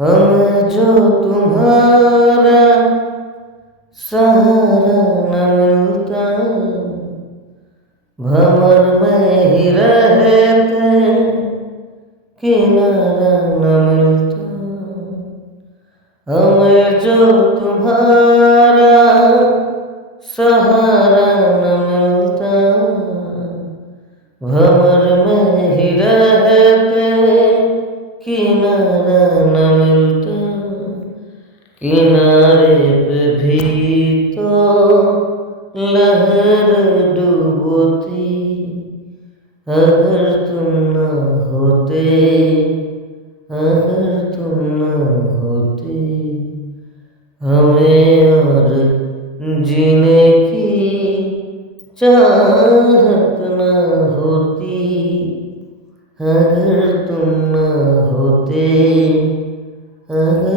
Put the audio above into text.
हमें जो तुम्हारा सहारा न मिलता, भंवर में ही रहते किनारा न मिलता। हमें जो तुम्हारा सहारा न मिलता, भंवर में ही रहते किनारा न मिलता। किनारे पे भी तो लहर डूबती, अगर तुम न होते, अगर तुम न होते। हमें और जीने की चाहत न होती, अगर तुम न होते, अगर